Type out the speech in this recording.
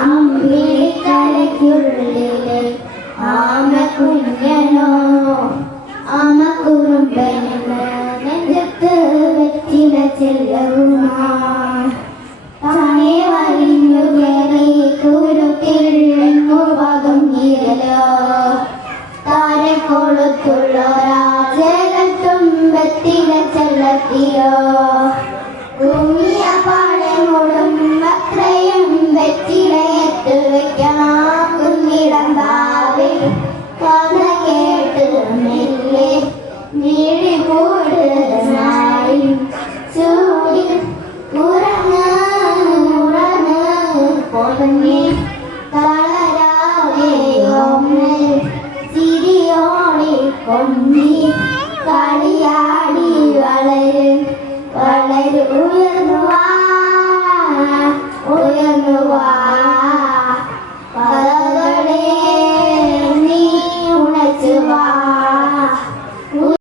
അമ്പിളിക്കലയ്ക്കുള്ളിലെ ആമക്കുഞ്ഞനോ ആമക്കുറുമ്പനെന്ന് നെഞ്ചത്ത് വെച്ചില ചെല്ലവുമാ താനെ വലിഞ്ഞു കയറി കുരുത്തിൽ ഭാഗം നീരലോ താരെ കൊളുത്തുള്ളൊരാ ജലത്തുമ്പത്തില ചെല്ലത്തിലോ ഭൂമിയ പാടമോടും അത്രയും വെച്ചിടയത്ത് വെക്കാം കുഞ്ഞിടം ഭാവിൽ കഥ കേട്ട് മെല്ലെ വീഴികൂട് നായി ചൂടി ഉറങ്ങ് പൊങ്ങി തളരാതെ ഒന്ന് ചിരിയോടി കൊണ്ടു